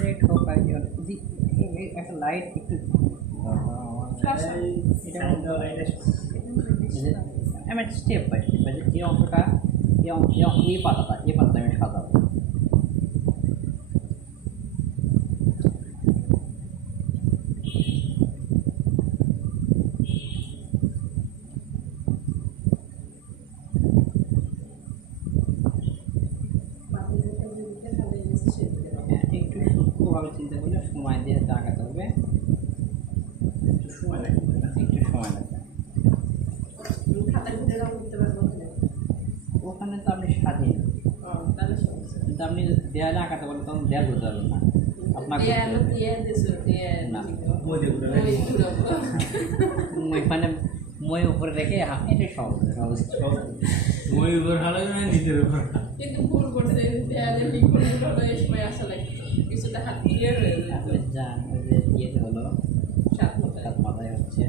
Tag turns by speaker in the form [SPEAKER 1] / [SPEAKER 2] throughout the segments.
[SPEAKER 1] Red হোক আর কি যদি এই- এই একটা লাইট একটু এটা আমি স্টেপ বাই স্টেপ বাই এই অংশটা এই অংশ এই অংশ- এই পাতাটা এই পাতাটা আমি সাজাবো হ্যাঁ, একটু সূক্ষ্মভাবে চিন্তা করলে সময় দিয়ে আঁকাতে হবে। একটু সময় লাগবে একটু সময় লাগবে। ওখানে তো আপনি স্বাধীন। কিন্তু আপনি দেয়ালে আঁকাতে পারলে তখন দেয়াল বুঝতে পারবেন না। আপনাকে না মই মানে উপরে রেখে হা- এটা সহজ সহজ
[SPEAKER 2] মই উপর হারাবে না নিজের উপর
[SPEAKER 3] কিন্তু ভুল করতে দেয়ালে লিখন হলো এই সময় আসা কিছুটা হাত ক্লিয়ার হয়ে
[SPEAKER 1] আপনি
[SPEAKER 3] যেত
[SPEAKER 1] যান ওই যে ইয়েতে হলো
[SPEAKER 3] সাত
[SPEAKER 1] সাত মাথায় হচ্ছে।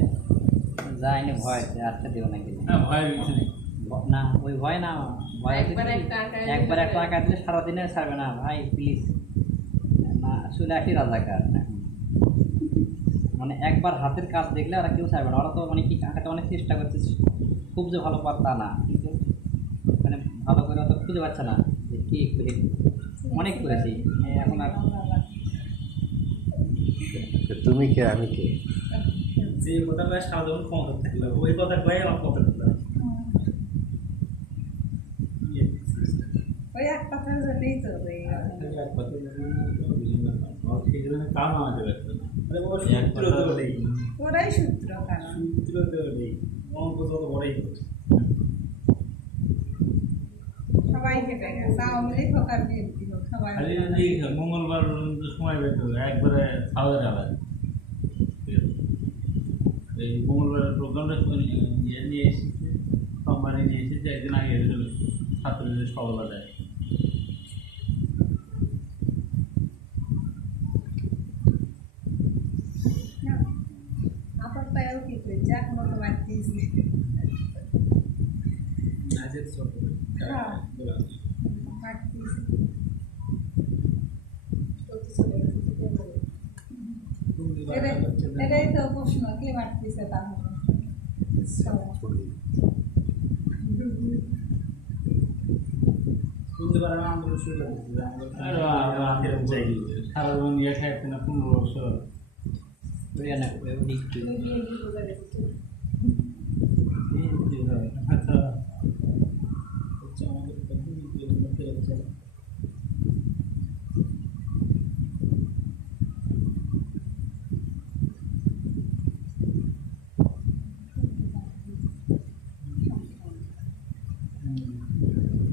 [SPEAKER 1] যাই না ভয় আটটা দিও না কিন্তু
[SPEAKER 2] না ভয়ের কিছু নেই।
[SPEAKER 1] না ওই ভয় না ভয়
[SPEAKER 3] একবার? একটা
[SPEAKER 1] একবার
[SPEAKER 3] দিলে
[SPEAKER 1] একটা আঁকা দিলে সারাদিনে ছাড়বে না ভাই প্লিজ না আসলে একই রাজাকার। মানে একবার হাতের কাজ দেখলে ওরা কেউ চাইবে না। ওরা তো মানে কি আঁকাতে অনেক চেষ্টা করছে খুব যে ভালো পার তা না। কিন্তু মানে ভালো করে তো খুঁজে পাচ্ছে না যে কি করে অনেক করেছি। এখন আর
[SPEAKER 4] তুমি কে? আমি কে?
[SPEAKER 2] যে কথাটা সারা যখন ক্ষমতা থাকল ওই কথা কয়ে আমার ক্ষমতা থাকল
[SPEAKER 5] ওই এক জন্যই তো ওই
[SPEAKER 2] কারণ আমাদের নেই
[SPEAKER 5] ওরাই সূত্র
[SPEAKER 2] নেই অঙ্ক বড়ই মঙ্গলবার সময় বের করবে একবারে খাওয়া আলাদা এই মঙ্গলবার প্রোগ্রামটা ইয়ে নিয়ে এসেছে কোম্পানি নিয়ে এসেছে একদিন আগে ছাত্রদের সফলতা দেয়
[SPEAKER 5] পায়েও কি করে যাক মতো মারতেছি
[SPEAKER 2] আজের সফল
[SPEAKER 5] হ্যাঁ। মারতেছি
[SPEAKER 3] করতে চলে গেছে
[SPEAKER 5] এটাই এটাই তো প্রশ্ন কে মারতেছে তাহলে
[SPEAKER 2] বুঝতে পারে না আন্দোলন শুরু করে দিয়েছিল। সারা জীবন ইয়ে খাইতে না পনেরো বছর
[SPEAKER 1] ওই না ওই একটু
[SPEAKER 3] বিএনপি বোঝা গেছে
[SPEAKER 2] আচ্ছা হচ্ছে আমাদের কথা বিএনপির মধ্যে হচ্ছে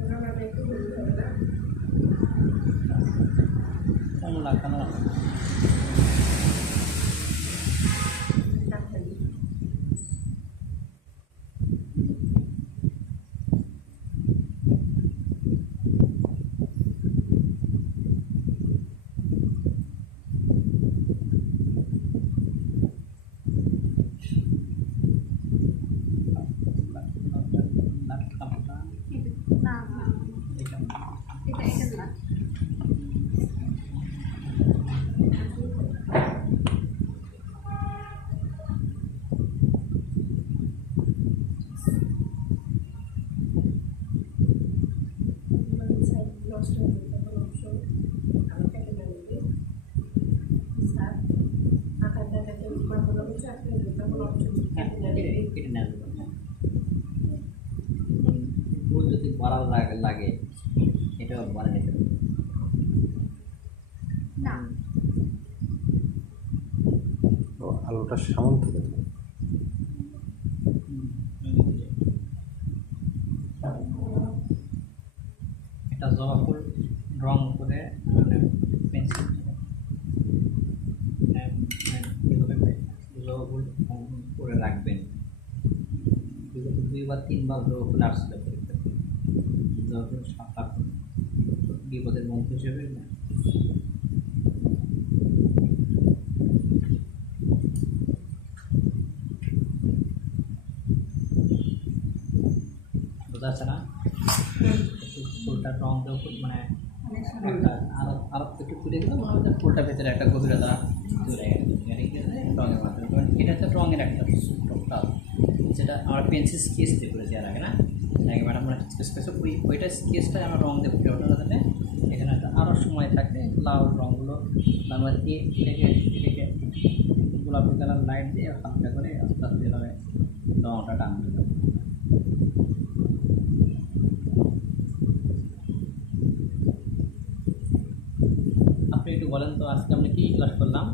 [SPEAKER 3] ওনারা একটু বলতে হবে না
[SPEAKER 1] কমলা কমলা
[SPEAKER 3] হাততালি
[SPEAKER 5] না না এটা এটা না
[SPEAKER 3] মানে সাইড নষ্ট হয়ে যাবে তখন অপশন আমি কেটে না নিবে স্যার আঁকার দেখাতে মাথানো কিছু আঁকতে হবে তখন অপশন কেটে না নিবে
[SPEAKER 1] কেটে নেওয়া ভুল বাড়াল লাগে লাগে। এটাও বাড়ে নিতে
[SPEAKER 5] না।
[SPEAKER 4] ও আলোটা সামন থেকে
[SPEAKER 1] এটা জবা ফুল রং করে পেন্সিল এইভাবে জবা ফুল করে রাখবেন। দুইবার তিনবার জবা ফুল আসছিল পরীক্ষাতে জবা ফুল সাত আট বিপদের মন্ত্র হিসেবে না। বোঝা যাচ্ছে না একটু রং মানে একটা আরও আরও একটু ফুটে গেলে মনে হয় ফুলটা ভেতরে একটা গভীরতা চলে গেছে। রঙের মাধ্যমে এটা হচ্ছে রঙের একটা যেটা আমরা পেন্সিল স্কেচ দিয়ে করেছি আর আগে না? ম্যাডাম আমরা স্কেচ করেছে, ওই ওইটা স্কেচটা আমরা রং দিয়ে ফুটে ওঠার জন্য এখানে একটা আরও সময় থাকে লাল রঙগুলো আমরা এ এটাকে এটাকে গোলাপি কালার লাইট দিয়ে হালকা করে আস্তে আস্তে এভাবে রঙটা টানতে হবে আপনি একটু বলেন তো, আজকে আমরা কী ক্লাস করলাম?